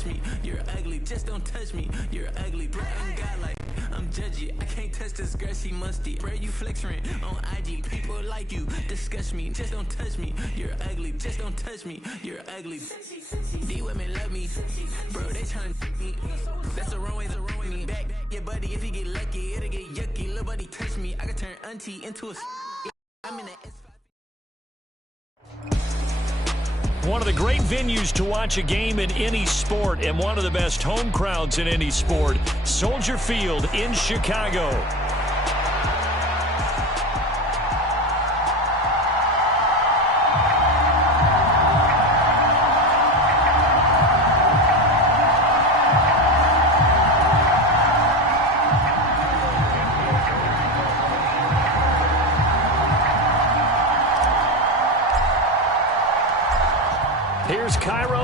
touch me. You're ugly, just don't touch me. You're ugly, bro. I'm godlike. I'm judgy. I can't touch this girl, she musty. Bro, you flexing on IG. People like you disgust me. Just don't touch me. You're ugly, just don't touch me. You're ugly. These women love me. Bro, they trying to me. That's the wrong way, me. Back, yeah, buddy, if you get lucky, it'll get yucky. Little buddy touch me. I can turn auntie into a I'm in the One of the great venues to watch a game in any sport and one of the best home crowds in any sport, Soldier Field in Chicago.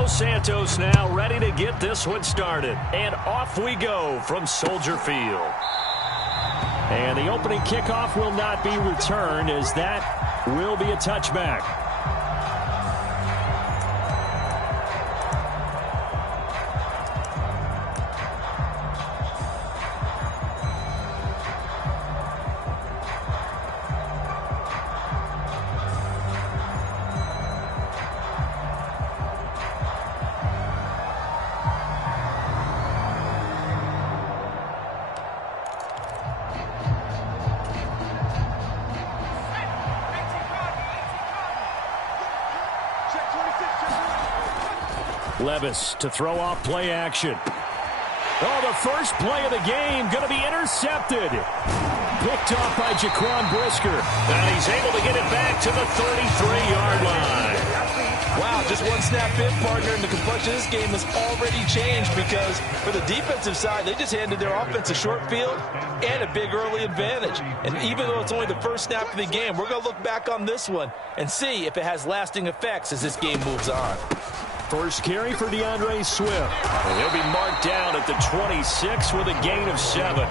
Santos now ready to get this one started. And off we go from Soldier Field. And the opening kickoff will not be returned, as that will be a touchback. Levis to throw off play action. Oh, the first play of the game going to be intercepted. Picked off by Jaquan Brisker. And he's able to get it back to the 33-yard line. Wow, just one snap in, partner, and the complexion of this game has already changed, because for the defensive side, they just handed their offense a short field and a big early advantage. And even though it's only the first snap of the game, we're going to look back on this one and see if it has lasting effects as this game moves on. First carry for DeAndre Swift. And he'll be marked down at the 26 with a gain of 7.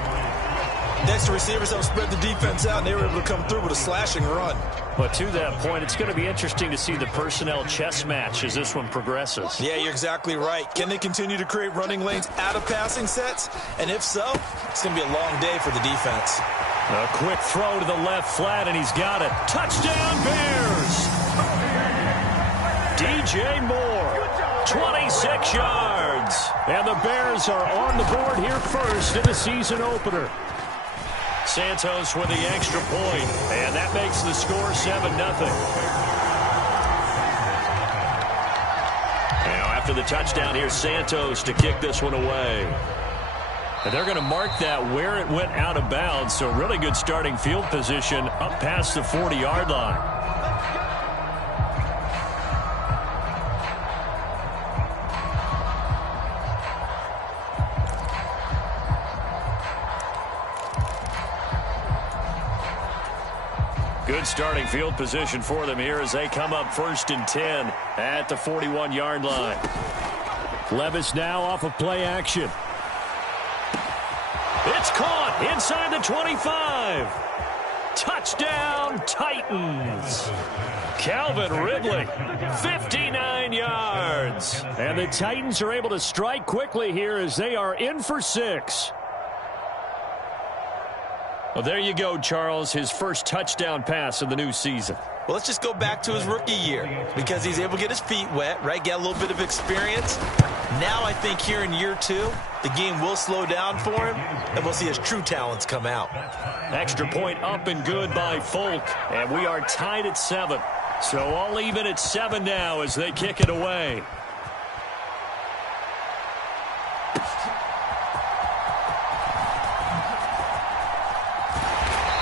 Next, the receivers have spread the defense out, and they were able to come through with a slashing run. But to that point, it's going to be interesting to see the personnel chess match as this one progresses. Yeah, you're exactly right. Can they continue to create running lanes out of passing sets? And if so, it's going to be a long day for the defense. A quick throw to the left flat, and he's got it. Touchdown, Bears! DJ Moore, 26 yards. And the Bears are on the board here first in the season opener. Santos with the extra point, and that makes the score 7-0. Now after the touchdown, here's Santos to kick this one away. And they're going to mark that where it went out of bounds, so really good starting field position up past the 40-yard line. Good starting field position for them here as they come up 1st and 10 at the 41-yard line. Levis now off of play action. It's caught inside the 25. Touchdown, Titans. Calvin Ridley, 59 yards. And the Titans are able to strike quickly here as they are in for 6. Well, there you go, Charles, his first touchdown pass of the new season. Well, let's just go back to his rookie year, because he's able to get his feet wet, right? Get a little bit of experience. Now I think here in year 2, the game will slow down for him, and we'll see his true talents come out. Extra point up and good by Folk, and we are tied at 7. So all even at 7 now as they kick it away.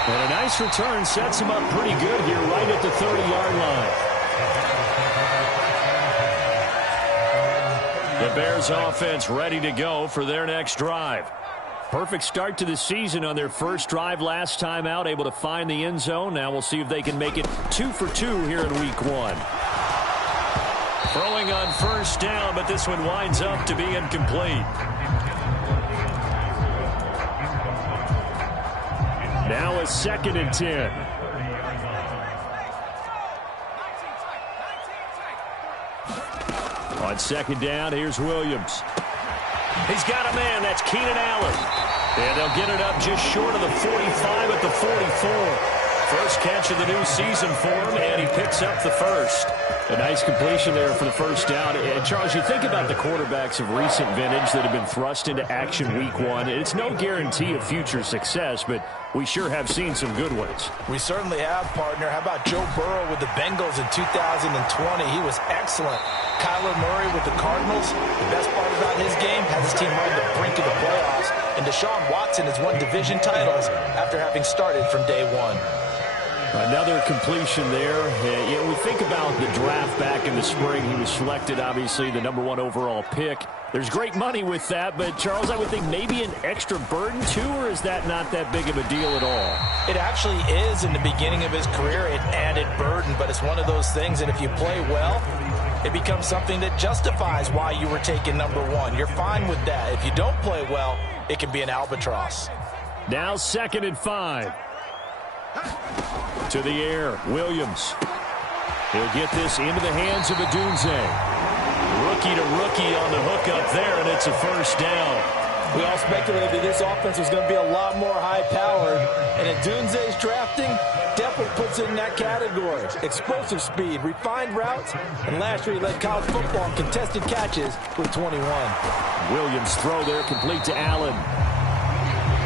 And a nice return sets him up pretty good here right at the 30-yard line. The Bears offense ready to go for their next drive. Perfect start to the season on their first drive last time out, able to find the end zone. Now we'll see if they can make it 2 for 2 here in week 1. Throwing on first down, but this one winds up to be incomplete. Now a 2nd and 10. On 2nd down, here's Williams. He's got a man. That's Keenan Allen. And they'll get it up just short of the 45 at the 44. First catch of the new season for him, and he picks up the first. A nice completion there for the first down. And Charles, you think about the quarterbacks of recent vintage that have been thrust into action week one. It's no guarantee of future success, but we sure have seen some good ones. We certainly have, partner. How about Joe Burrow with the Bengals in 2020? He was excellent. Kyler Murray with the Cardinals. The best part about his game has his team on the brink of the playoffs. And Deshaun Watson has won division titles after having started from day one. Another completion there. We think about the draft back in the spring. He was selected, obviously, the #1 overall pick. There's great money with that, but, Charles, I would think maybe an extra burden, too, or is that not that big of a deal at all? It actually is in the beginning of his career, an added burden, but it's one of those things that if you play well, it becomes something that justifies why you were taken #1. You're fine with that. If you don't play well, it can be an albatross. Now 2nd and 5. To the air, Williams. He'll get this into the hands of Odunze. Rookie to rookie on the hook up there, and it's a first down. We all speculated that this offense was going to be a lot more high-powered, and Odunze's drafting definitely puts it in that category. Explosive speed, refined routes, and last year he led college football in contested catches with 21. Williams' throw there complete to Allen.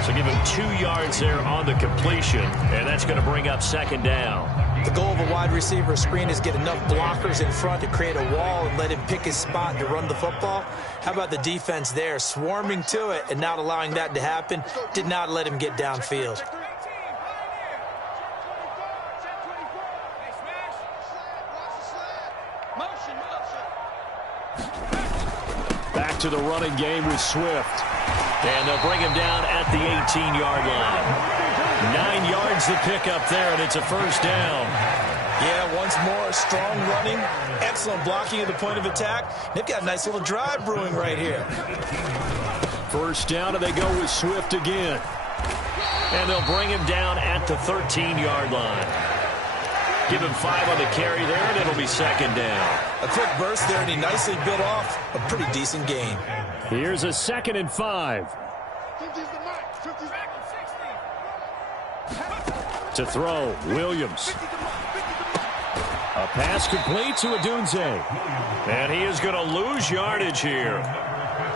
So give him 2 yards there on the completion, and that's going to bring up 2nd down. The goal of a wide receiver screen is get enough blockers in front to create a wall and let him pick his spot to run the football. How about the defense there, swarming to it and not allowing that to happen? Did not let him get downfield. Back to the running game with Swift. And they'll bring him down at the 18-yard line. 9 yards to pick up there, and it's a first down. Yeah, once more, strong running, excellent blocking at the point of attack. They've got a nice little drive brewing right here. First down, and they go with Swift again. And they'll bring him down at the 13-yard line. Give him 5 on the carry there, and it'll be 2nd down. A quick burst there, and he nicely bit off a pretty decent gain. Here's a 2nd and 5. To throw, Williams. A pass complete to Odunze. And he is going to lose yardage here.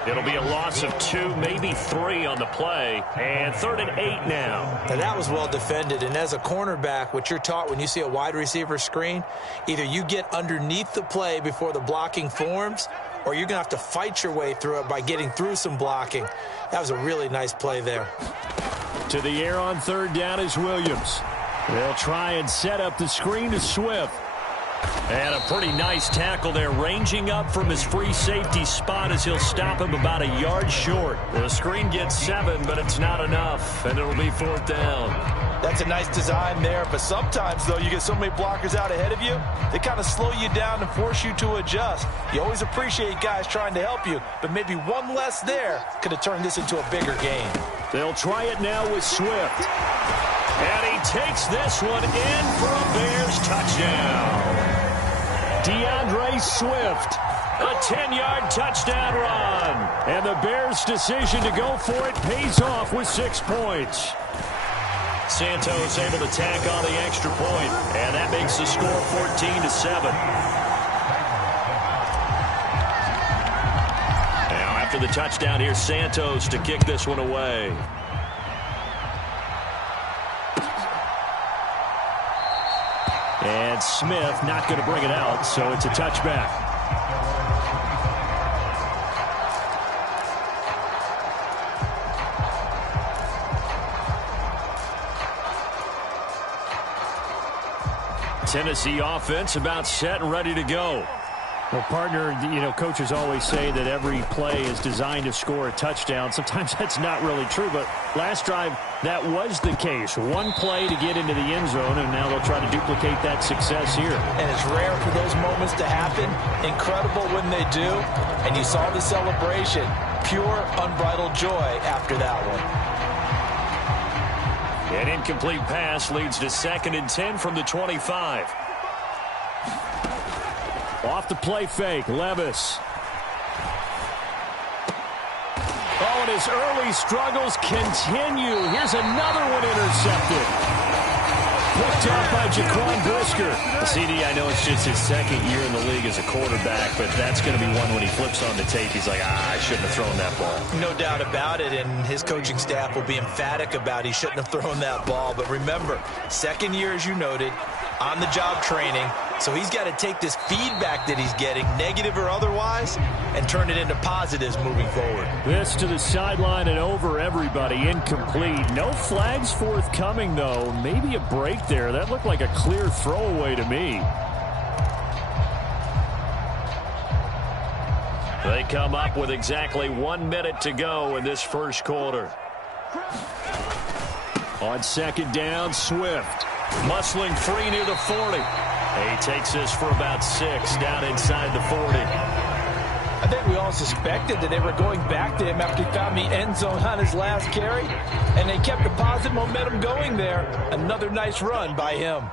It'll be a loss of 2, maybe 3 on the play. And 3rd and 8 now. And that was well defended. And as a cornerback, what you're taught when you see a wide receiver screen, either you get underneath the play before the blocking forms, or you're going to have to fight your way through it by getting through some blocking. That was a really nice play there. To the air on 3rd down is Williams. They'll try and set up the screen to Swift. And a pretty nice tackle there, ranging up from his free safety spot as he'll stop him about a yard short. The screen gets 7, but it's not enough, and it'll be 4th down. That's a nice design there, but sometimes, though, you get so many blockers out ahead of you, they kind of slow you down and force you to adjust. You always appreciate guys trying to help you, but maybe one less there could have turned this into a bigger game. They'll try it now with Swift. And he takes this one in for a Bears touchdown. DeAndre Swift, a 10-yard touchdown run. And the Bears' decision to go for it pays off with 6 points. Santos able to tack on the extra point, and that makes the score 14-7. Now after the touchdown, here's Santos to kick this one away. And Smith not going to bring it out, so it's a touchback. Tennessee offense about set and ready to go. Well, partner, coaches always say that every play is designed to score a touchdown. Sometimes that's not really true, but last drive, that was the case. One play to get into the end zone, and now they'll try to duplicate that success here. And it's rare for those moments to happen. Incredible when they do. And you saw the celebration. Pure, unbridled joy after that one. An incomplete pass leads to 2nd and 10 from the 25. Off the play fake, Levis. Oh, and his early struggles continue. Here's another one intercepted. Picked up by Jaquan Brisker. CD, I know it's just his second year in the league as a quarterback, but that's going to be one when he flips on the tape. He's like, I shouldn't have thrown that ball. No doubt about it, and his coaching staff will be emphatic about he shouldn't have thrown that ball. But remember, second year, as you noted, on-the-job training. So he's got to take this feedback that he's getting, negative or otherwise, and turn it into positives moving forward. This to the sideline and over everybody. Incomplete. No flags forthcoming, though. Maybe a break there. That looked like a clear throwaway to me. They come up with exactly 1 minute to go in this first quarter. On second down, Swift. Muscling free near the 40. He takes this for about 6 down inside the 40. I think we all suspected that they were going back to him after he found the end zone on his last carry, and they kept the positive momentum going there. Another nice run by him.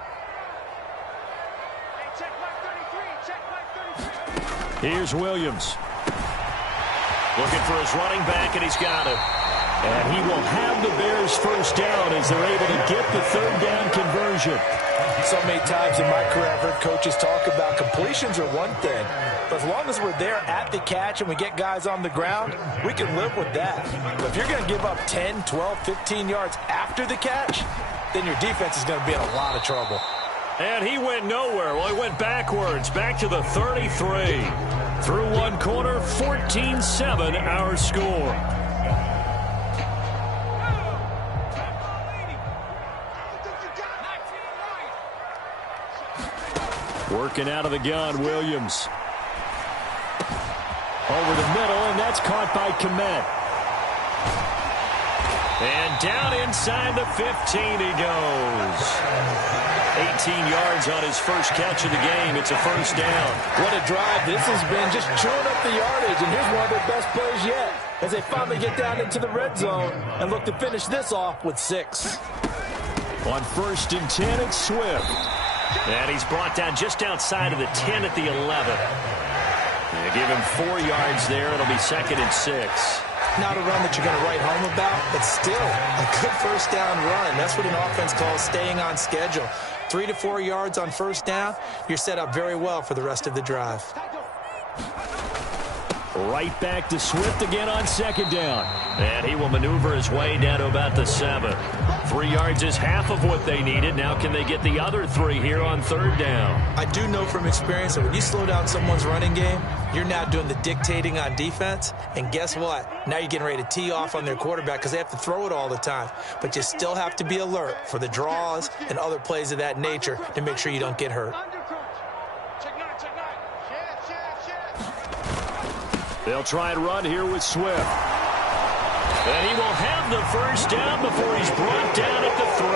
Here's Williams. Looking for his running back, and he's got it. And he will have the Bears first down as they're able to get the third down conversion. So many times in my career I've heard coaches talk about completions are one thing, but as long as we're there at the catch and we get guys on the ground, we can live with that. But if you're going to give up 10, 12, 15 yards after the catch, then your defense is going to be in a lot of trouble. And he went nowhere. Well, he went backwards, back to the 33. Through one quarter, 14-7 our score. Working out of the gun, Williams. Over the middle, and that's caught by Kmet. And down inside the 15 he goes. 18 yards on his first catch of the game. It's a first down. What a drive this has been, just chewing up the yardage, and here's one of their best plays yet as they finally get down into the red zone and look to finish this off with 6. On 1st and 10, it's Swift. And he's brought down just outside of the 10 at the 11. They give him 4 yards there. It'll be 2nd and 6. Not a run that you're going to write home about, but still a good first down run. That's what an offense calls staying on schedule. 3 to 4 yards on first down, you're set up very well for the rest of the drive. Right back to Swift again on second down. And he will maneuver his way down to about the 7. 3 yards is half of what they needed. Now can they get the other 3 here on third down? I do know from experience that when you slow down someone's running game, you're now doing the dictating on defense. And guess what? Now you're getting ready to tee off on their quarterback because they have to throw it all the time. But you still have to be alert for the draws and other plays of that nature to make sure you don't get hurt. They'll try and run here with Swift. And he will have the first down before he's brought down at the 3.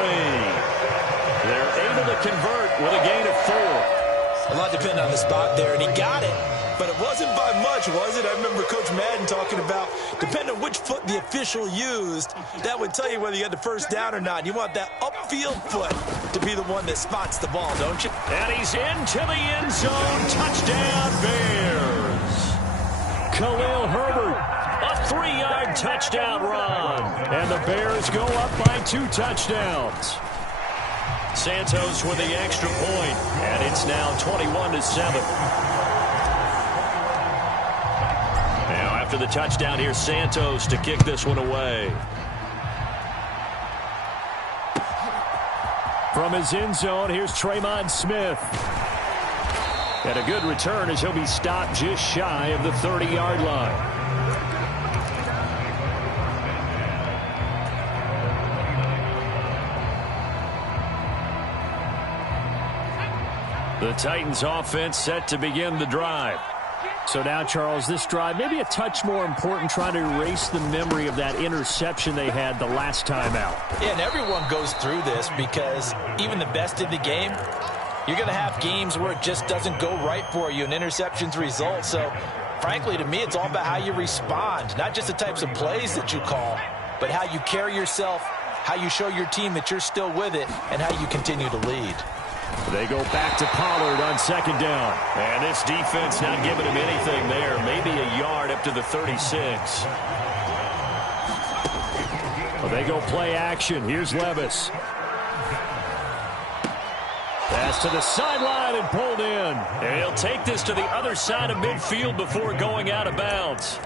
They're able to convert with a gain of 4. A lot depended on the spot there, and he got it. But it wasn't by much, was it? I remember Coach Madden talking about, depending on which foot the official used, that would tell you whether you had the first down or not. You want that upfield foot to be the one that spots the ball, don't you? And he's into the end zone. Touchdown, Bears. Khalil Herbert, a 3-yard touchdown run. And the Bears go up by 2 touchdowns. Santos with the extra point, and it's now 21-7. Now after the touchdown, here's Santos to kick this one away. From his end zone, here's Tremon Smith. And a good return as he'll be stopped just shy of the 30-yard line. The Titans offense set to begin the drive. So now, Charles, this drive maybe a touch more important, trying to erase the memory of that interception they had the last time out. Yeah, and everyone goes through this because even the best in the game, you're going to have games where it just doesn't go right for you and interceptions result. So, frankly, to me, it's all about how you respond, not just the types of plays that you call, but how you carry yourself, how you show your team that you're still with it, and how you continue to lead. They go back to Pollard on second down. And this defense not giving him anything there. Maybe a yard up to the 36. Well, they go play action. Here's Levis. Pass to the sideline and pulled in. And he'll take this to the other side of midfield before going out of bounds.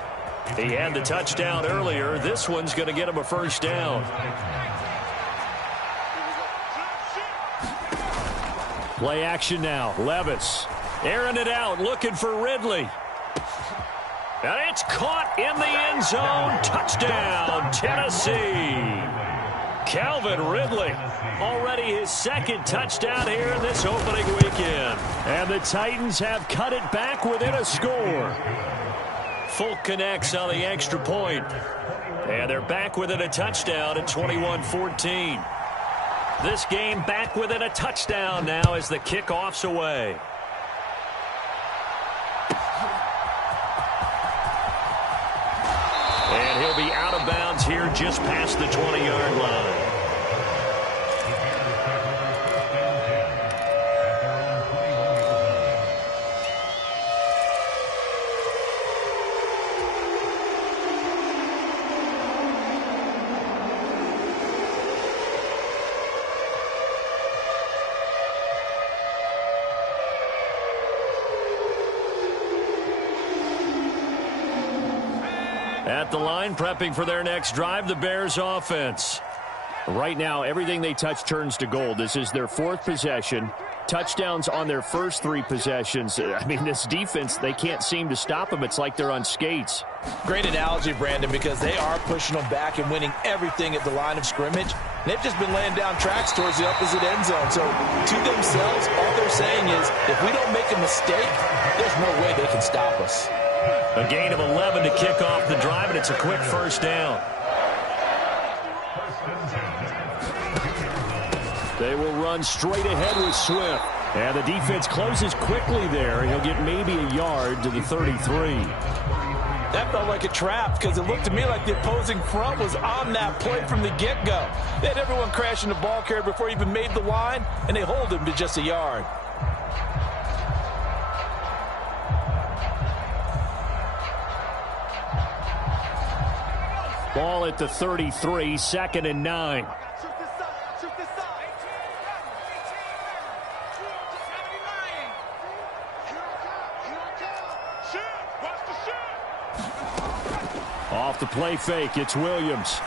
He had the touchdown earlier. This one's going to get him a first down. Play action now. Levis airing it out, looking for Ridley. And it's caught in the end zone. Touchdown, Tennessee. Calvin Ridley, already his second touchdown here in this opening weekend. And the Titans have cut it back within a score. Folk connects on the extra point. And they're back within a touchdown at 21-14. This game back within a touchdown now as the kickoff's away. And he'll be out of bounds here just past the 20-yard line. At the line, prepping for their next drive, the Bears offense. Right now, everything they touch turns to gold. This is their fourth possession. Touchdowns on their first three possessions. I mean, this defense, they can't seem to stop them. It's like they're on skates. Great analogy, Brandon, because they are pushing them back and winning everything at the line of scrimmage. They've just been laying down tracks towards the opposite end zone. So to themselves, all they're saying is, if we don't make a mistake, there's no way they can stop us. A gain of 11 to kick off the drive, and it's a quick first down. They will run straight ahead with Swift. And the defense closes quickly there, and he'll get maybe a yard to the 33. That felt like a trap because it looked to me like the opposing front was on that play from the get-go. They had everyone crashing the ball carrier before he even made the line, and they hold him to just a yard. Ball at the 33, 2nd and 9. Off the play fake, it's Williams.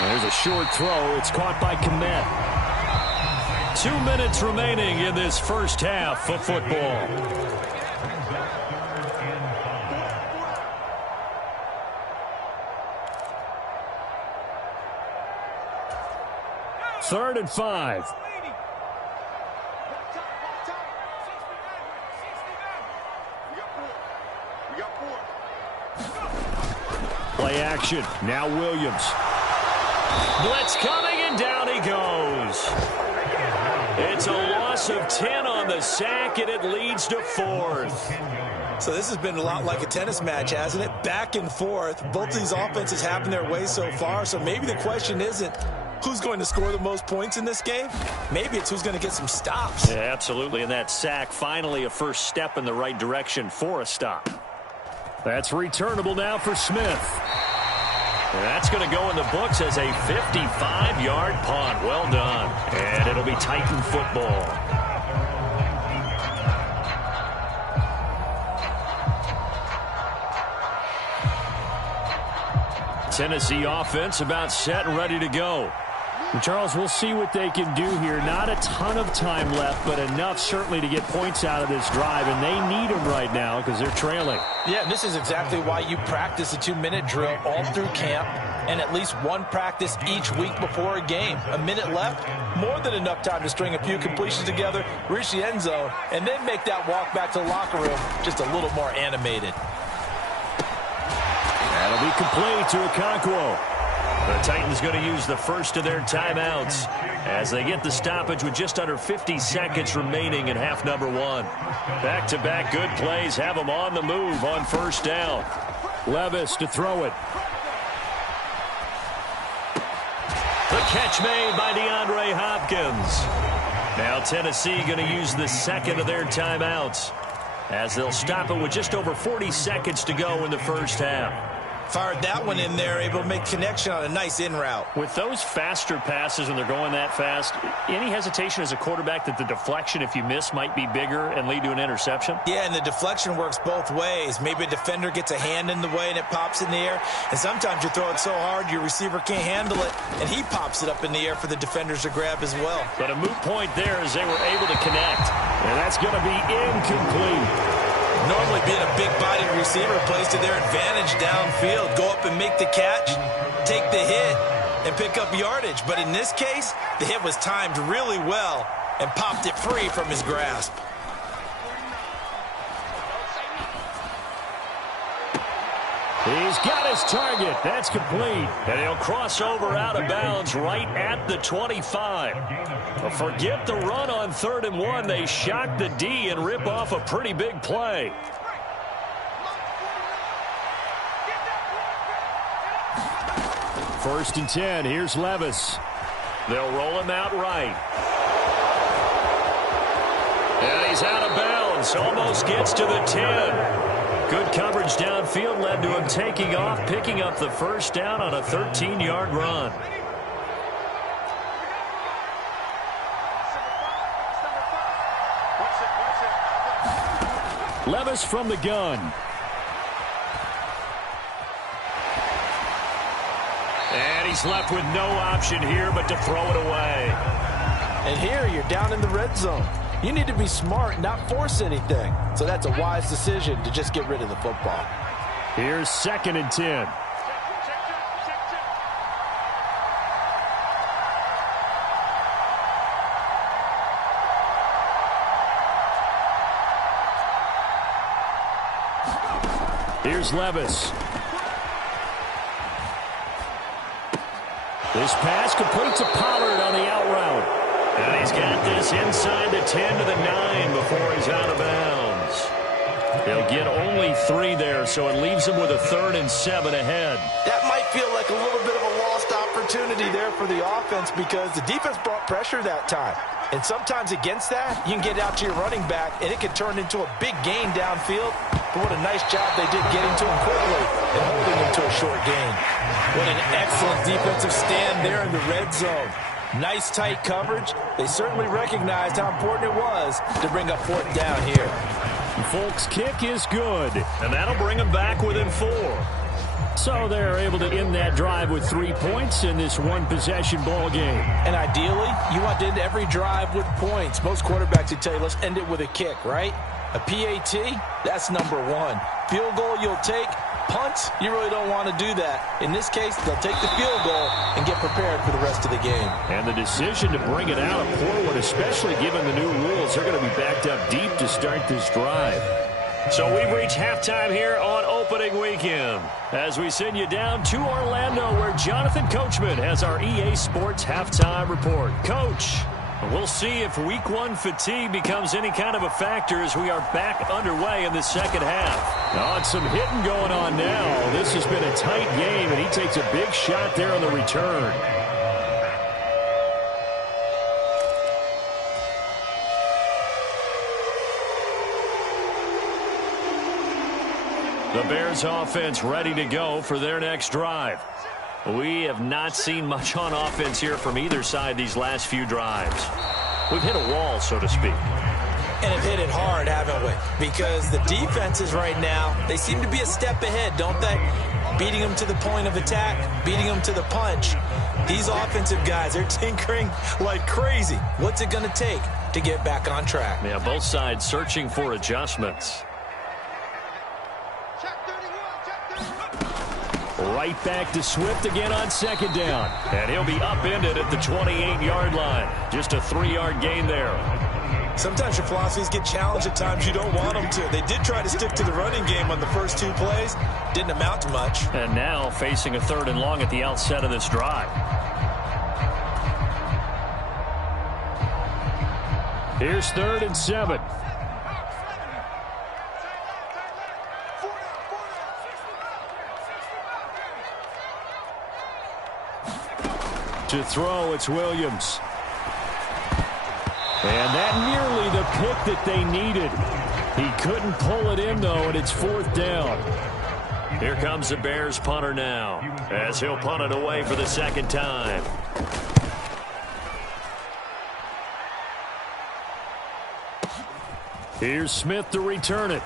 There's a short throw. It's caught by Kmet. 2 minutes remaining in this first half of football. Third and 5. Play action. Now Williams. Blitz coming, and down he goes. It's a loss of 10 on the sack, and it leads to 4th. So this has been a lot like a tennis match, hasn't it? Back and forth. Both of these offenses having their way so far. So maybe the question isn't who's going to score the most points in this game. Maybe it's who's going to get some stops. Yeah, absolutely. And that sack, finally a first step in the right direction for a stop. That's returnable now for Smith. And that's going to go in the books as a 55-yard punt. Well done. And it'll be Titan football. Tennessee offense about set and ready to go. And Charles, we'll see what they can do here. Not a ton of time left, but enough certainly to get points out of this drive, and they need them right now because they're trailing. Yeah, and this is exactly why you practice a 2-minute drill all through camp and at least one practice each week before a game. A minute left, more than enough time to string a few completions together, reach the end zone, and then make that walk back to the locker room just a little more animated. That'll be complete to Okonkwo. The Titans going to use the first of their timeouts as they get the stoppage with just under 50 seconds remaining in half number 1. Back-to-back good plays have them on the move on first down. Levis to throw it. The catch made by DeAndre Hopkins. Now Tennessee going to use the second of their timeouts as they'll stop it with just over 40 seconds to go in the first half. Fired that one in there, able to make connection on a nice in route. With those faster passes when they're going that fast, any hesitation as a quarterback that the deflection, if you miss, might be bigger and lead to an interception? Yeah, and the deflection works both ways. Maybe a defender gets a hand in the way and it pops in the air. And sometimes you throw it so hard your receiver can't handle it, and he pops it up in the air for the defenders to grab as well. But a moot point there as they were able to connect. And that's going to be incomplete. Normally being a big-bodied receiver plays to their advantage downfield. Go up and make the catch, take the hit, and pick up yardage. But in this case, the hit was timed really well and popped it free from his grasp. He's got his target. That's complete. And he'll cross over out of bounds right at the 25. But forget the run on 3rd and 1. They shock the D and rip off a pretty big play. First and 10. Here's Levis. They'll roll him out right. And he's out of bounds. Almost gets to the 10. Good coverage downfield led to him taking off, picking up the first down on a 13-yard run. Levis from the gun. And he's left with no option here but to throw it away. And here you're down in the red zone. You need to be smart, not force anything. So that's a wise decision to just get rid of the football. Here's 2nd and 10. Here's Levis. This pass complete to Pollard on the out route. And he's got this inside the 10 to the 9 before he's out of bounds. They'll get only 3 there, so it leaves him with a 3rd and 7 ahead. That might feel like a little bit of a lost opportunity there for the offense because the defense brought pressure that time. And sometimes against that, you can get out to your running back, and it can turn into a big gain downfield. But what a nice job they did getting to him quickly and holding him to a short gain. What an excellent defensive stand there in the red zone. Nice tight coverage. They certainly recognized how important it was to bring up 4th down here. Folk's kick is good, and that'll bring them back within 4. So they're able to end that drive with 3 points in this one-possession ball game. And ideally, you want to end every drive with points. Most quarterbacks would tell you, let's end it with a kick, right? A PAT, that's number 1. Field goal you'll take. Punts, you really don't want to do that. In this case, they'll take the field goal and get prepared for the rest of the game. And the decision to bring it out, a poor one, especially given the new rules. They're going to be backed up deep to start this drive. So we've reached halftime here on opening weekend as we send you down to Orlando where Jonathan Coachman has our EA Sports halftime report. Coach, we'll see if week 1 fatigue becomes any kind of a factor as we are back underway in the second half. And some hitting going on now. This has been a tight game, and he takes a big shot there on the return. The Bears offense ready to go for their next drive. We have not seen much on offense here from either side these last few drives. We've hit a wall, so to speak. And have hit it hard, haven't we? Because the defenses right now, they seem to be a step ahead, don't they? Beating them to the point of attack, beating them to the punch. These offensive guys, they're tinkering like crazy. What's it going to take to get back on track? Yeah, both sides searching for adjustments. Right back to Swift again on 2nd down. And he'll be upended at the 28-yard line. Just a 3-yard gain there. Sometimes your philosophies get challenged at times you don't want them to. They did try to stick to the running game on the first 2 plays. Didn't amount to much. And now facing a 3rd and long at the outset of this drive. Here's 3rd and 7. To throw, it's Williams. And that nearly the pick that they needed. He couldn't pull it in, though, and it's 4th down. Here comes the Bears punter now, as he'll punt it away for the second time. Here's Smith to return it.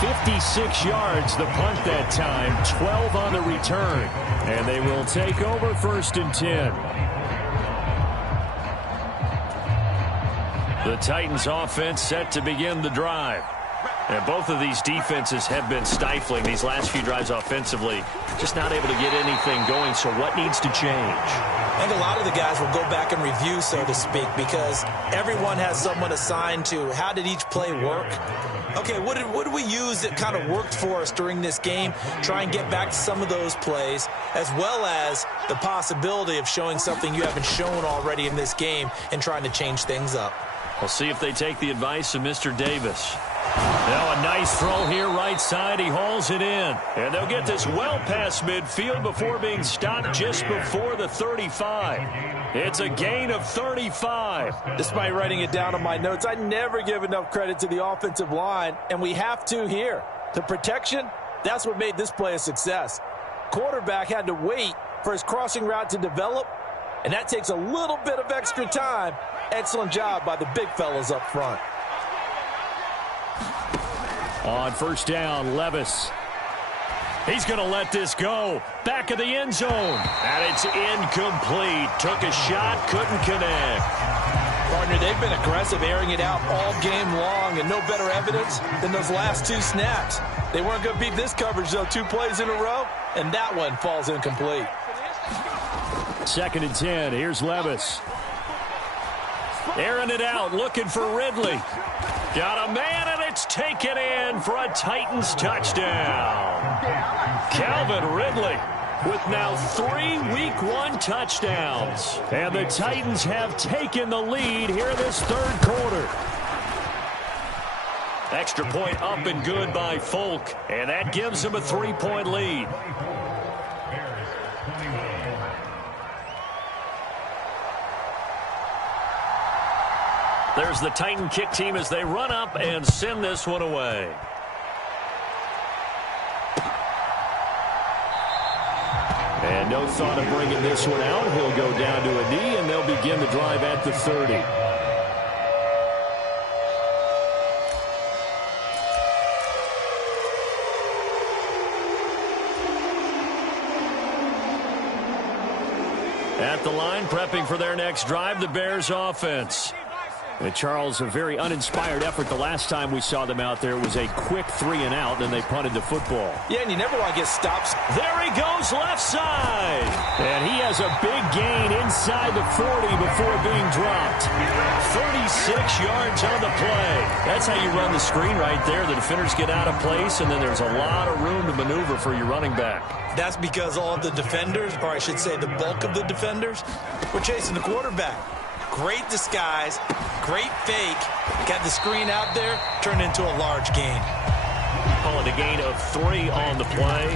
56 yards the punt that time, 12 on the return. And they will take over 1st and 10. The Titans offense set to begin the drive. And both of these defenses have been stifling these last few drives offensively. Just not able to get anything going, so what needs to change? I think a lot of the guys will go back and review, so to speak, because everyone has someone assigned to how did each play work. Okay, what did we use that kind of worked for us during this game? Try and get back to some of those plays, as well as the possibility of showing something you haven't shown already in this game and trying to change things up. We'll see if they take the advice of Mr. Davis. Now a nice throw here right side. He hauls it in. And they'll get this well past midfield before being stopped just before the 35. It's a gain of 35. Despite writing it down on my notes, I never give enough credit to the offensive line, and we have to here. The protection, that's what made this play a success. Quarterback had to wait for his crossing route to develop, and that takes a little bit of extra time. Excellent job by the big fellas up front. On 1st down, Levis. He's going to let this go. Back of the end zone. And it's incomplete. Took a shot, couldn't connect. Partner, they've been aggressive, airing it out all game long, and no better evidence than those last 2 snaps. They weren't going to beat this coverage, though, 2 plays in a row, and that one falls incomplete. 2nd and 10. Here's Levis. Airing it out, looking for Ridley. Got a man, and it's taken in for a Titans touchdown. Calvin Ridley with now 3 Week 1 touchdowns. And the Titans have taken the lead here in this 3rd quarter. Extra point up and good by Folk, and that gives them a 3-point lead. There's the Titan kick team as they run up and send this one away. And no thought of bringing this one out. He'll go down to a knee, and they'll begin the drive at the 30. At the line, prepping for their next drive, the Bears offense. And Charles, a very uninspired effort the last time we saw them out there. It was a quick 3 and out, and they punted the football. Yeah, and you never want to get stops. There he goes, left side. And he has a big gain inside the 40 before being dropped. 36 yards on the play. That's how you run the screen right there. The defenders get out of place, and then there's a lot of room to maneuver for your running back. That's because all of the defenders, or I should say the bulk of the defenders, were chasing the quarterback. Great disguise, great fake, got the screen out there, turned into a large gain. Call it a gain of 3 on the play,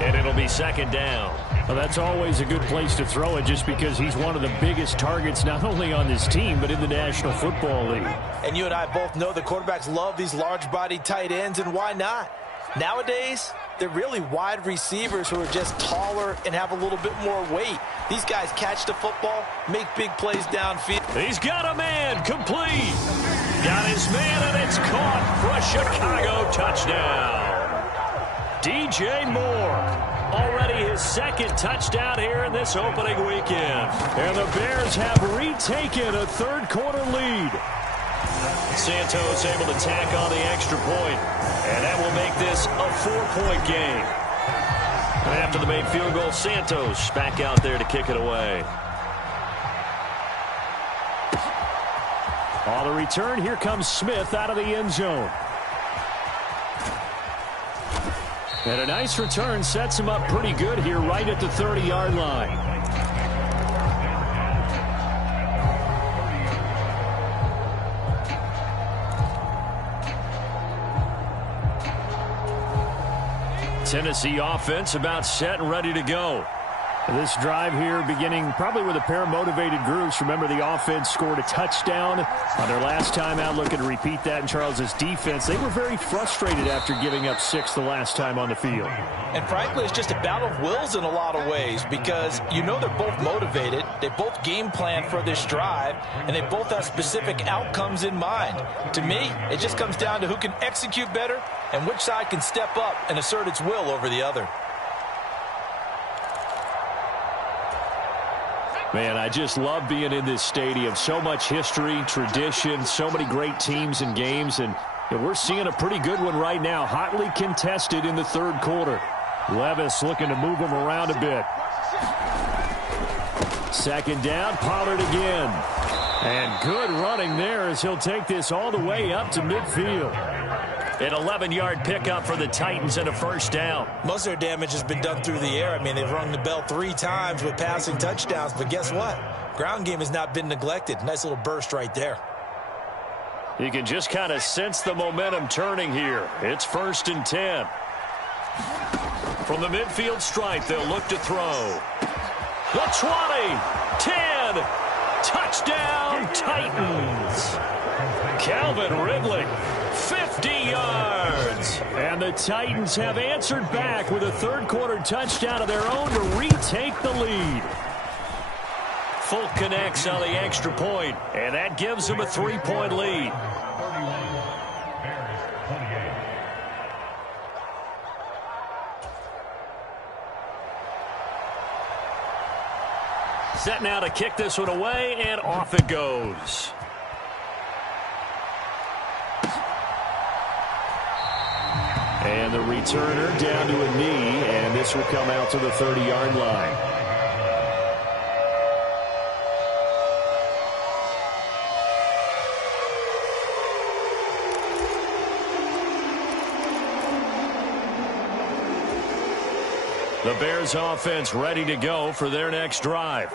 and it'll be 2nd down. Well, that's always a good place to throw it just because he's one of the biggest targets not only on this team but in the National Football League. And you and I both know the quarterbacks love these large-bodied tight ends, and why not? Nowadays, they're really wide receivers who are just taller and have a little bit more weight. These guys catch the football, make big plays downfield. He's got a man, complete. Got his man, and it's caught for a Chicago touchdown. DJ Moore, already his 2nd touchdown here in this opening weekend. And the Bears have retaken a 3rd quarter lead. Santos able to tack on the extra point, and that will make this a 4-point game. And after the made field goal, Santos back out there to kick it away. On the return, here comes Smith out of the end zone. And a nice return sets him up pretty good here right at the 30-yard line. Tennessee offense about set and ready to go. This drive here beginning probably with a pair of motivated groups. Remember, the offense scored a touchdown on their last time out. Looking to repeat that in Charles's defense. They were very frustrated after giving up 6 the last time on the field. And frankly, it's just a battle of wills in a lot of ways because you know they're both motivated. They both game plan for this drive, and they both have specific outcomes in mind. To me, it just comes down to who can execute better and which side can step up and assert its will over the other. Man, I just love being in this stadium. So much history, tradition, so many great teams and games, and we're seeing a pretty good one right now. Hotly contested in the third quarter. Levis looking to move him around a bit. Second down, Pollard again. And good running there as he'll take this all the way up to midfield. An 11-yard pickup for the Titans and a first down. Most of their damage has been done through the air. I mean, they've rung the bell 3 times with passing touchdowns, but guess what? Ground game has not been neglected. Nice little burst right there. You can just kind of sense the momentum turning here. It's 1st and 10. From the midfield stripe, they'll look to throw. The 20, 10, touchdown Titans. Calvin Ridley, 50 yards. And the Titans have answered back with a third-quarter touchdown of their own to retake the lead. Fulk connects on the extra point, and that gives them a 3-point lead. Set now to kick this one away, and off it goes. And the returner down to a knee, and this will come out to the 30-yard line. The Bears offense ready to go for their next drive.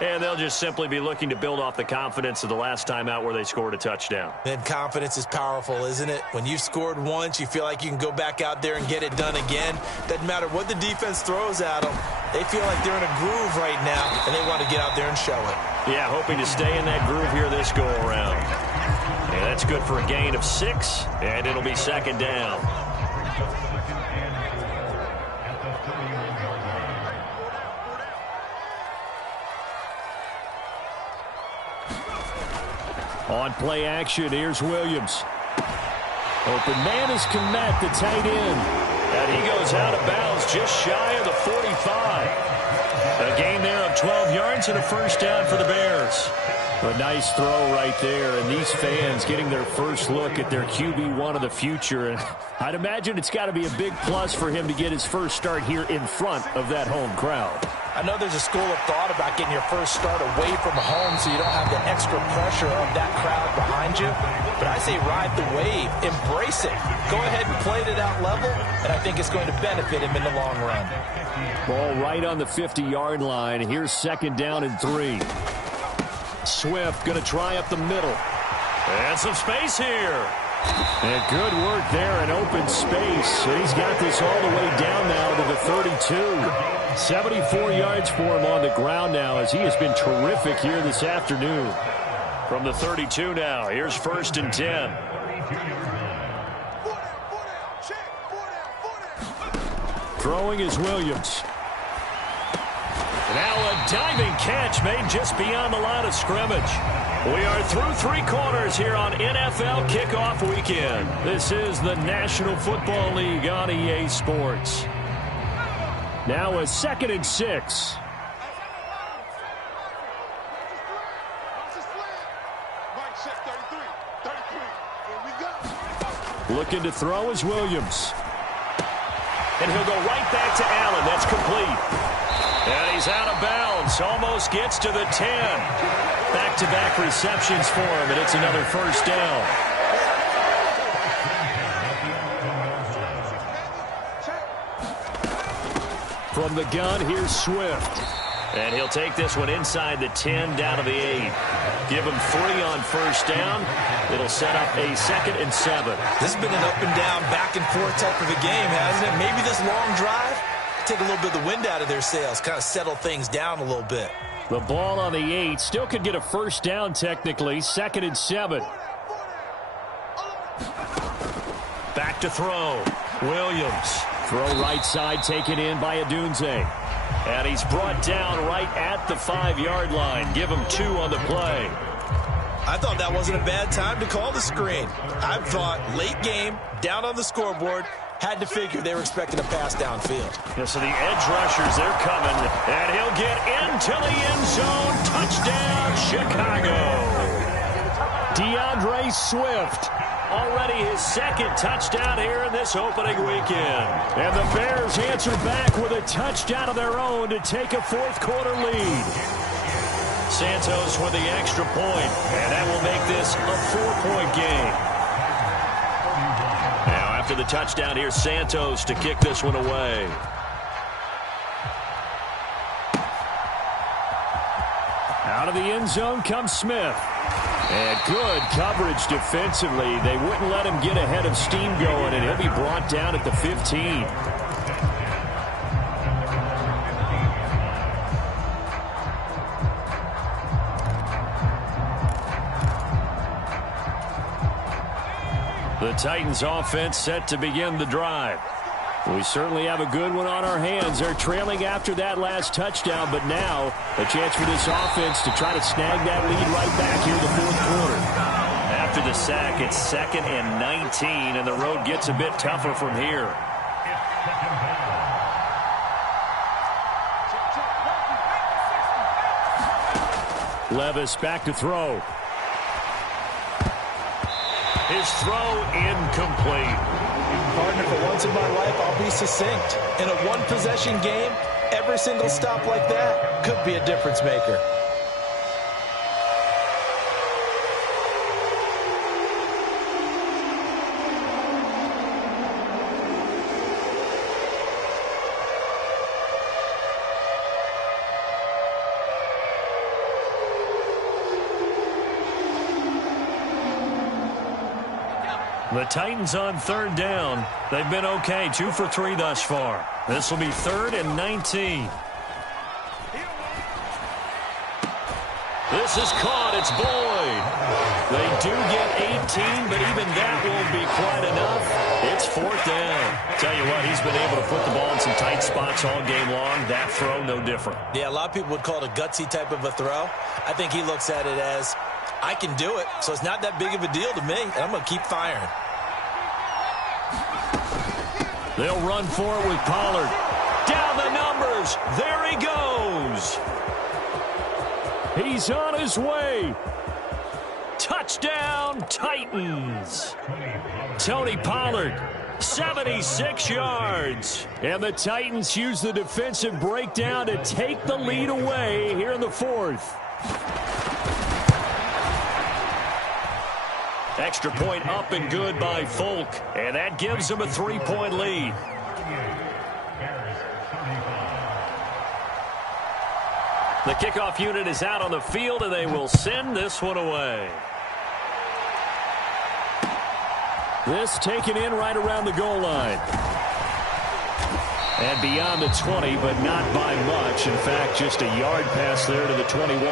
And they'll just simply be looking to build off the confidence of the last time out where they scored a touchdown. Then confidence is powerful, isn't it? When you've scored once, you feel like you can go back out there and get it done again. Doesn't matter what the defense throws at them. They feel like they're in a groove right now, and they want to get out there and show it. Yeah, hoping to stay in that groove here this go-around. And that's good for a gain of 6, and it'll be second down. On play action, here's Williams. Open man is Kmet, the tight end. And he goes out of bounds just shy of the 45. A gain there of 12 yards and a first down for the Bears. A nice throw right there, and these fans getting their first look at their QB1 of the future. And I'd imagine it's got to be a big plus for him to get his first start here in front of that home crowd. I know there's a school of thought about getting your first start away from home so you don't have the extra pressure of that crowd behind you. But I say ride the wave, embrace it. Go ahead and play to that level, and I think it's going to benefit him in the long run. Ball right on the 50-yard line. Here's second down and 3. Swift going to try up the middle. And some space here. And good work there in open space. And he's got this all the way down now to the 32. 74 yards for him on the ground now as he has been terrific here this afternoon. From the 32 now, here's 1st and 10. Throwing is Williams. Now a diving catch made just beyond the line of scrimmage. We are through 3 quarters here on NFL Kickoff Weekend. This is the National Football League on EA Sports. Now a 2nd and 6. Looking to throw is Williams. And he'll go right back to Allen. That's complete. And he's out of bounds. Almost gets to the 10. Back-to-back receptions for him, and it's another first down. From the gun, here's Swift. And he'll take this one inside the 10, down to the 8. Give him 3 on first down. It'll set up a 2nd and 7. This has been an up and down, back and forth type of a game, hasn't it? Maybe this long drive take a little bit of the wind out of their sails, kind of settle things down a little bit. The ball on the 8. Still could get a first down technically. 2nd and 7. Back to throw. Williams. Throw right side taken in by Adunze. And he's brought down right at the 5-yard line. Give him 2 on the play. I thought that wasn't a bad time to call the screen. I thought late game, down on the scoreboard, had to figure they were expecting a pass downfield. Yeah, so the edge rushers, they're coming. And he'll get into the end zone. Touchdown, Chicago. DeAndre Swift. Already his 2nd touchdown here in this opening weekend. And the Bears answer back with a touchdown of their own to take a 4th quarter lead. Santos with the extra point, and that will make this a 4-point game. Now after the touchdown, here's Santos to kick this one away. Out of the end zone comes Smith. And good coverage defensively. They wouldn't let him get ahead of steam going, and he'll be brought down at the 15. The Titans offense set to begin the drive. We certainly have a good one on our hands. They're trailing after that last touchdown, but now a chance for this offense to try to snag that lead right back here in the 4th quarter. After the sack, it's 2nd and 19, and the road gets a bit tougher from here. Levis back to throw. His throw incomplete. Partner, for once in my life, I'll be succinct. In a one-possession game, every single stop like that could be a difference maker. The Titans on 3rd down. They've been okay, 2 for 3 thus far. This will be 3rd and 19. This is caught. It's Boyd. They do get 18, but even that won't be quite enough. It's 4th down. Tell you what, he's been able to put the ball in some tight spots all game long. That throw, no different. Yeah, a lot of people would call it a gutsy type of a throw. I think he looks at it as, I can do it, so it's not that big of a deal to me, and I'm going to keep firing. They'll run for it with Pollard. Down the numbers. There he goes. He's on his way. Touchdown, Titans. Tony Pollard. 76 yards. And the Titans use the defensive breakdown to take the lead away here in the 4th. Extra point up and good by Folk. And that gives them a 3-point lead. The kickoff unit is out on the field, and they will send this one away. This taken in right around the goal line. And beyond the 20, but not by much. In fact, just a yard pass there to the 21.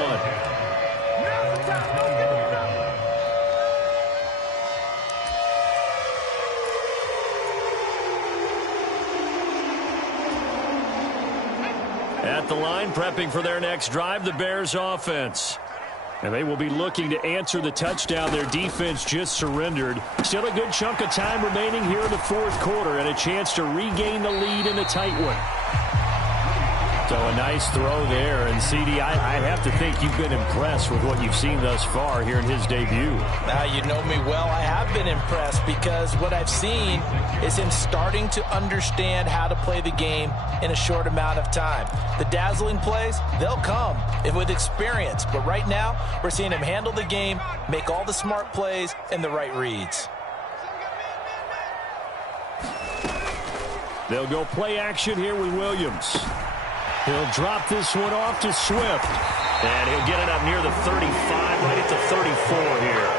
At the line, prepping for their next drive, the Bears offense. And they will be looking to answer the touchdown their defense just surrendered. Still a good chunk of time remaining here in the 4th quarter and a chance to regain the lead in a tight one. So a nice throw there. And, CD, I have to think you've been impressed with what you've seen thus far here in his debut. You know me well. I have been impressed because what I've seen is him starting to understand how to play the game in a short amount of time. The dazzling plays, they'll come with experience. But right now, we're seeing him handle the game, make all the smart plays, and the right reads. They'll go play action here with Williams. He'll drop this one off to Swift. And he'll get it up near the 35, right at the 34 here.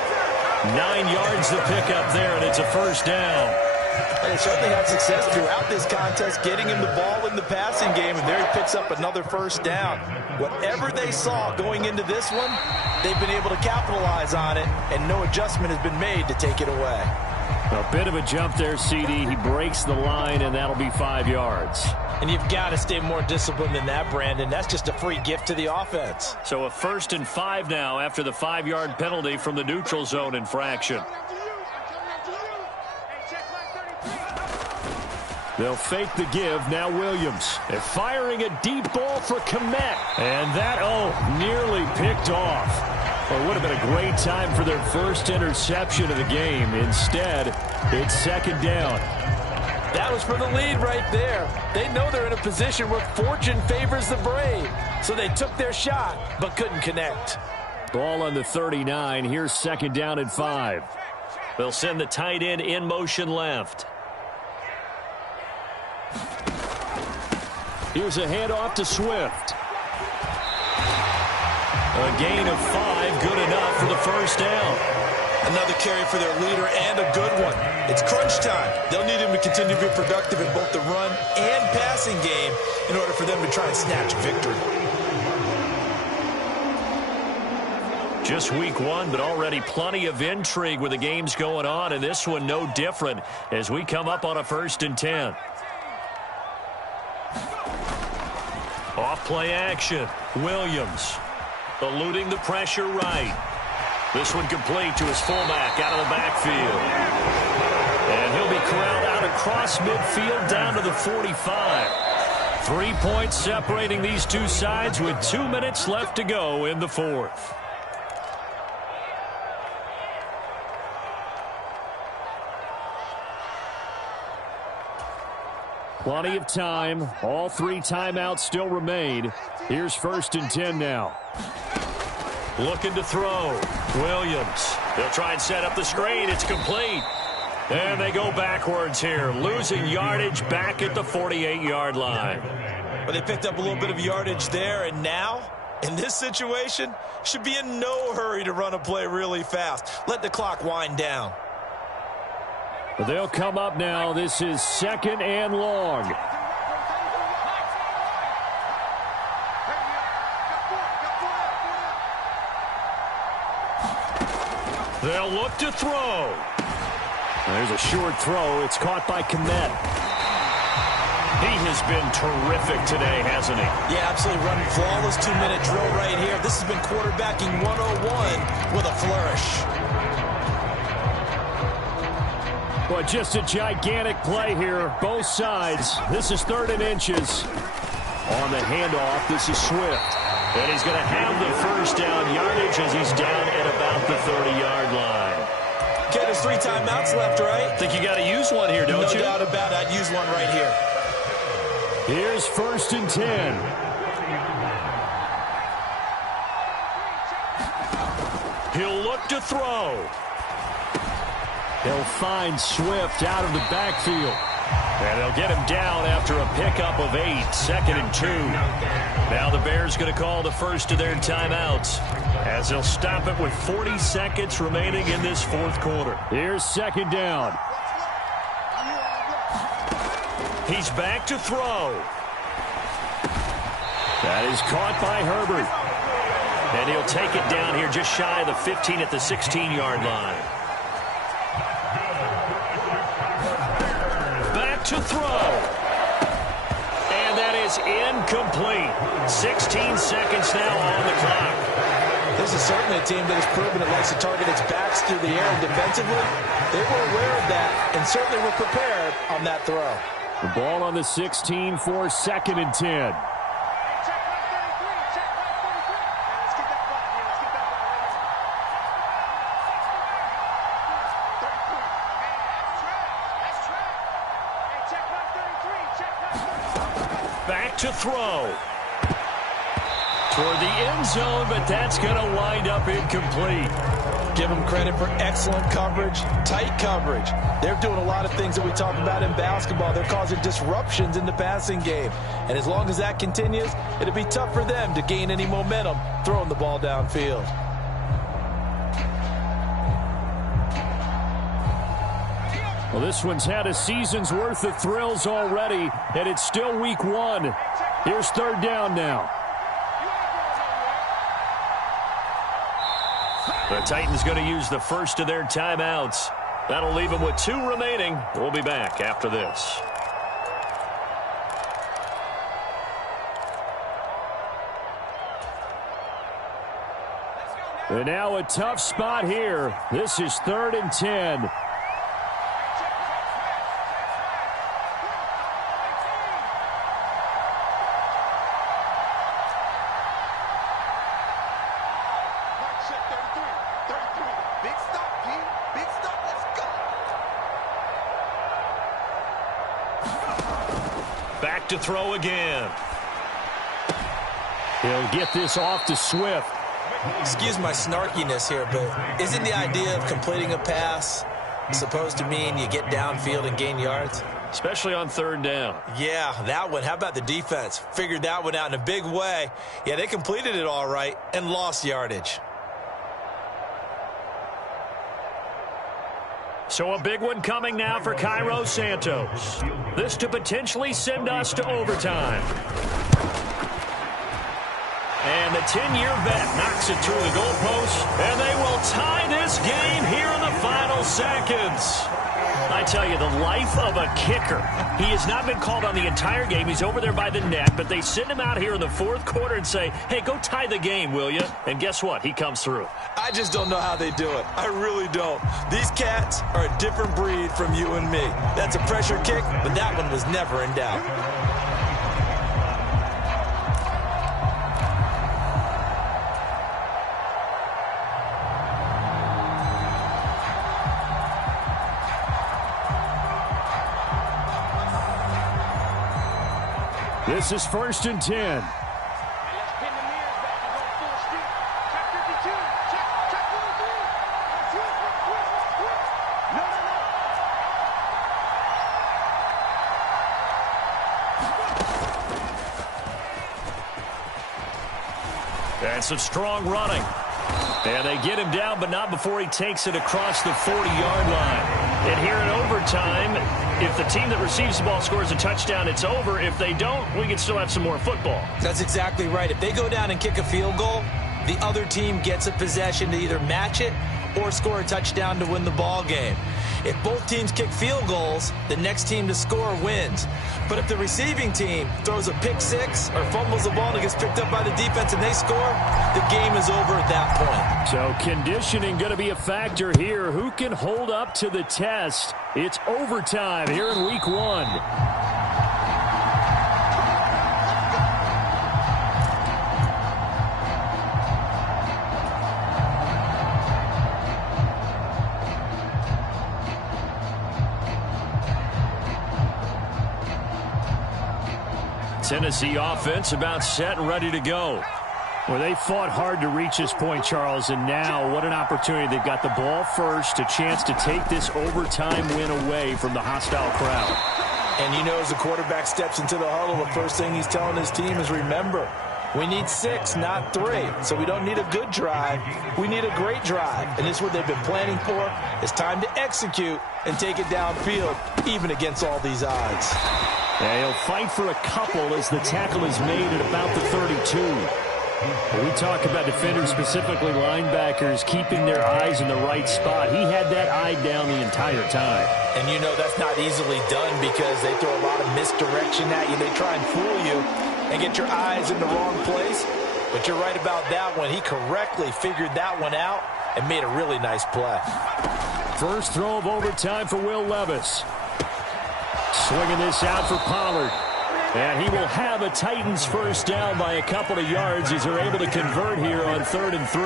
9 yards to pick up there, and it's a first down. They certainly had success throughout this contest, getting him the ball in the passing game, and there he picks up another first down. Whatever they saw going into this one, they've been able to capitalize on it, and no adjustment has been made to take it away. A bit of a jump there, CD. He breaks the line, and that'll be 5 yards. And you've got to stay more disciplined than that, Brandon. That's just a free gift to the offense. So a 1st and 5 now after the 5-yard penalty from the neutral zone infraction. They'll fake the give. Now Williams. They're firing a deep ball for Kmet. And that, nearly picked off. Well, it would have been a great time for their first interception of the game. Instead, it's 2nd down. That was for the lead right there. They know they're in a position where fortune favors the brave. So they took their shot, but couldn't connect. Ball on the 39. Here's 2nd down and 5. They'll send the tight end in motion left. Here's a handoff to Swift. A gain of 5, good enough for the first down. Another carry for their leader and a good one. It's crunch time. They'll need him to continue to be productive in both the run and passing game in order for them to try and snatch a victory. Just week 1, but already plenty of intrigue with the games going on, and this one no different as we come up on a 1st and 10. Off play action. Williams eluding the pressure right. This one complete to his fullback out of the backfield. And he'll be corralled out across midfield down to the 45. 3 points separating these two sides with 2 minutes left to go in the 4th. Plenty of time. All 3 timeouts still remain. Here's 1st and 10 now. Looking to throw. Williams. They'll try and set up the screen. It's complete. And they go backwards here. Losing yardage back at the 48-yard line. But they picked up a little bit of yardage there, and now, in this situation, should be in no hurry to run a play really fast. Let the clock wind down. They'll come up now. This is 2nd and long. They'll look to throw. There's a short throw. It's caught by Kmet. He has been terrific today, hasn't he? Yeah, absolutely running flawless 2-minute drill right here. This has been quarterbacking 101 with a flourish. Well, just a gigantic play here, both sides. This is 3rd and inches. On the handoff, this is Swift. And he's going to have the first down yardage as he's down at about the 30-yard line. Okay, there's 3 timeouts left, right? Think you got to use one here, don't you? No doubt about it. I'd use one right here. Here's 1st and 10. He'll look to throw. He'll find Swift out of the backfield. And they'll get him down after a pickup of 8, 2nd and 2. Now the Bears going to call the first of their timeouts as they'll stop it with 40 seconds remaining in this 4th quarter. Here's 2nd down. He's back to throw. That is caught by Herbert. And he'll take it down here just shy of the 15 at the 16-yard line. To throw. And that is incomplete. 16 seconds now on the clock. This is certainly a team that has proven it likes to target its backs through the air, and defensively, they were aware of that and certainly were prepared on that throw. The ball on the 16 for 2nd and 10. To throw toward the end zone, but that's going to wind up incomplete. Give them credit for excellent coverage, tight coverage. They're doing a lot of things that we talk about in basketball. They're causing disruptions in the passing game. And as long as that continues, it'll be tough for them to gain any momentum throwing the ball downfield. Well, this one's had a season's worth of thrills already, and it's still week 1. Here's third down now. The Titans going to use the first of their timeouts. That'll leave them with 2 remaining. We'll be back after this. And now a tough spot here. This is 3rd and 10. Back to throw again. He'll get this off to Swift. Excuse my snarkiness here, but isn't the idea of completing a pass supposed to mean you get downfield and gain yards? Especially on 3rd down. Yeah, that one. How about the defense? Figured that one out in a big way. Yeah, they completed it all right and lost yardage. So a big one coming now for Cairo Santos. This to potentially send us to overtime. And the 10-year vet knocks it through the goalpost, and they will tie this game here in the final seconds. I tell you, the life of a kicker. He has not been called on the entire game. He's over there by the net, but they send him out here in the 4th quarter and say, hey, go tie the game, will you? And guess what? He comes through. I just don't know how they do it. I really don't. These cats are a different breed from you and me. That's a pressure kick, but that one was never in doubt. This is 1st and 10. And some strong running. And they get him down, but not before he takes it across the 40-yard line. And here in overtime, if the team that receives the ball scores a touchdown, it's over. If they don't, we can still have some more football. That's exactly right. If they go down and kick a field goal, the other team gets a possession to either match it or score a touchdown to win the ball game. If both teams kick field goals, the next team to score wins. But if the receiving team throws a pick six or fumbles the ball and it gets picked up by the defense and they score, the game is over at that point. So conditioning going to be a factor here. Who can hold up to the test? It's overtime here in week 1. Tennessee offense about set and ready to go. Well, they fought hard to reach this point, Charles, and now what an opportunity. They've got the ball first, a chance to take this overtime win away from the hostile crowd. And you know, as the quarterback steps into the huddle, the first thing he's telling his team is, remember, we need 6, not 3. So we don't need a good drive. We need a great drive. And this is what they've been planning for. It's time to execute and take it downfield, even against all these odds. Yeah, he'll fight for a couple as the tackle is made at about the 32. When we talk about defenders, specifically linebackers, keeping their eyes in the right spot. He had that eye down the entire time. And you know that's not easily done because they throw a lot of misdirection at you. They try and fool you and get your eyes in the wrong place. But you're right about that one. He correctly figured that one out and made a really nice play. First throw of overtime for Will Levis. Swinging this out for Pollard. And he will have a Titans first down by a couple of yards as they're able to convert here on 3rd and 3.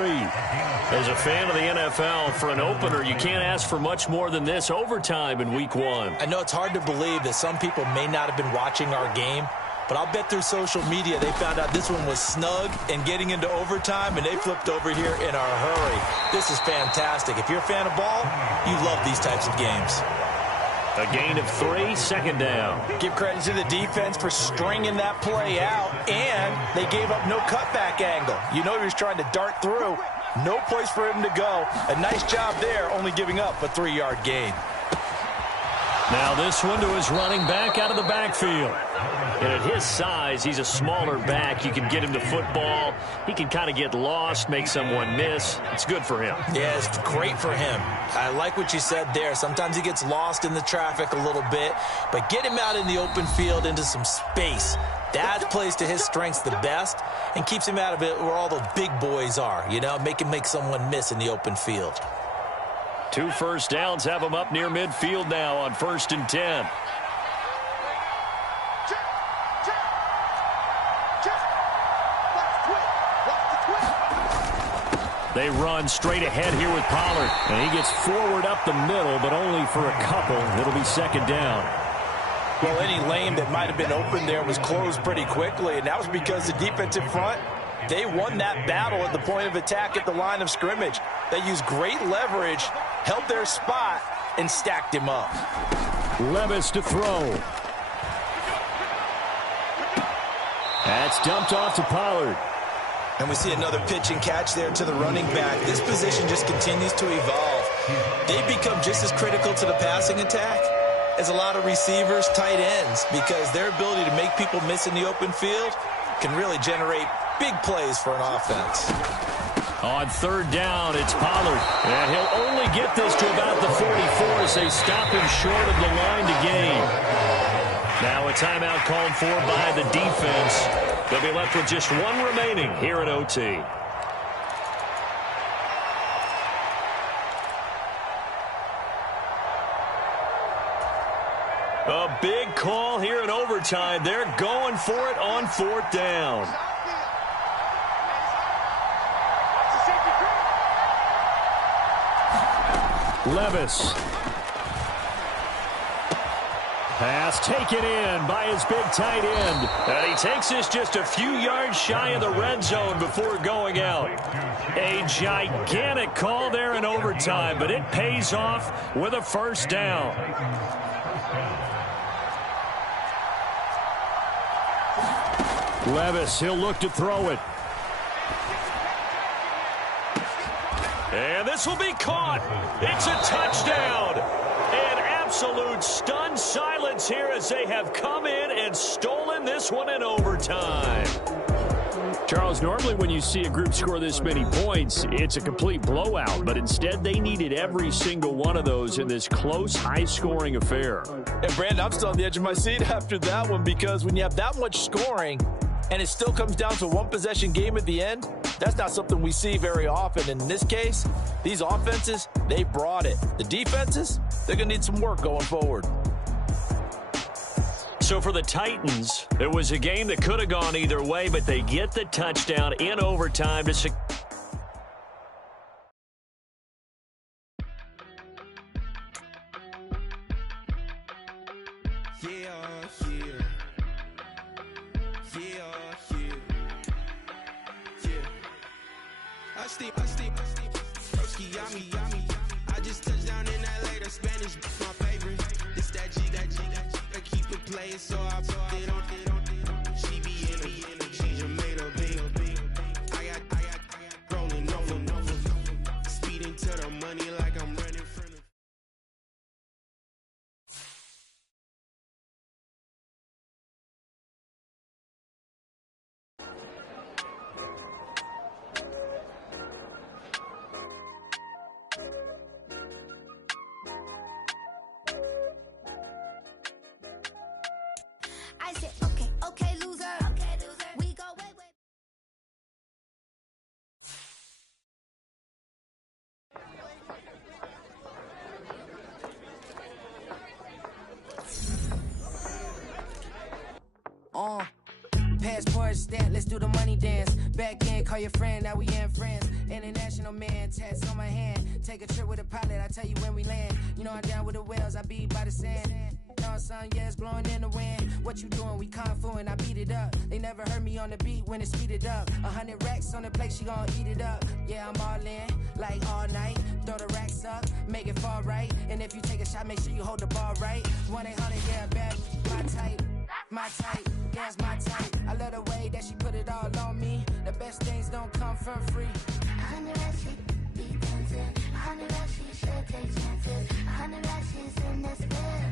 As a fan of the NFL, for an opener, you can't ask for much more than this overtime in week 1. I know it's hard to believe that some people may not have been watching our game, but I'll bet through social media they found out this one was snug and getting into overtime, and they flipped over here in a hurry. This is fantastic. If you're a fan of ball, you love these types of games. A gain of 3, 2nd down. Give credit to the defense for stringing that play out, and they gave up no cutback angle. You know he was trying to dart through. No place for him to go. A nice job there, only giving up a 3-yard gain. Now this one to his running back out of the backfield. And at his size, he's a smaller back. You can get him to football. He can kind of get lost, make someone miss. It's good for him. Yeah, it's great for him. I like what you said there. Sometimes he gets lost in the traffic a little bit, but get him out in the open field into some space. That plays to his strengths the best and keeps him out of it where all the big boys are, you know, make someone miss in the open field. 2 first downs have him up near midfield now on 1st and 10. They run straight ahead here with Pollard. And he gets forward up the middle, but only for a couple. It'll be 2nd down. Well, any lane that might have been open there was closed pretty quickly, and that was because the defensive front, they won that battle at the point of attack at the line of scrimmage. They used great leverage, held their spot, and stacked him up. Levis to throw. That's dumped off to Pollard. And we see another pitch and catch there to the running back. This position just continues to evolve. They become just as critical to the passing attack as a lot of receivers, tight ends, because their ability to make people miss in the open field can really generate big plays for an offense. On 3rd down, it's Pollard. And he'll only get this to about the 44 as they stop him short of the line to gain. Now a timeout called for by the defense. They'll be left with just 1 remaining here at OT. A big call here in overtime. They're going for it on 4th down. Levis. Pass taken in by his big tight end. And he takes this just a few yards shy of the red zone before going out. A gigantic call there in overtime, but it pays off with a 1st down. Levis, he'll look to throw it. And this will be caught. It's a touchdown. An absolute stunned silence here as they have come in and stolen this one in overtime. Charles, normally when you see a group score this many points, it's a complete blowout. But instead, they needed every single one of those in this close, high-scoring affair. And, Brandon, I'm still on the edge of my seat after that one because when you have that much scoring and it still comes down to a 1-possession game at the end, that's not something we see very often. And in this case, these offenses, they brought it. The defenses, they're going to need some work going forward. So for the Titans, it was a game that could have gone either way, but they get the touchdown in overtime to secure. I just touched down in LA, the Spanish, my favorite. This that G, I keep it playing, so I put it on. She be in the she just made a big. I got rolling over, speeding to the money like I'm running from the. I said, okay, loser. We go way. Passport stamp, let's do the money dance. Back in, call your friend, now we ain't friends. International man, tats on my hand. Take a trip with a pilot, I tell you when we land. You know I'm down with the whales, I be by the sand. Sun, yeah, it's blowing in the wind. What you doing? We kung fu and I beat it up. They never heard me on the beat when it speeded up. 100 racks on the plate, she gon' eat it up. Yeah, I'm all in, like all night. Throw the racks up, make it fall right. And if you take a shot, make sure you hold the ball right. 1-800, yeah, bad, my type. My type, yeah, it's my type. I love the way that she put it all on me. The best things don't come for free. 100 racks, be dancing. 100 racks, should take chances. 100 racks in this bed.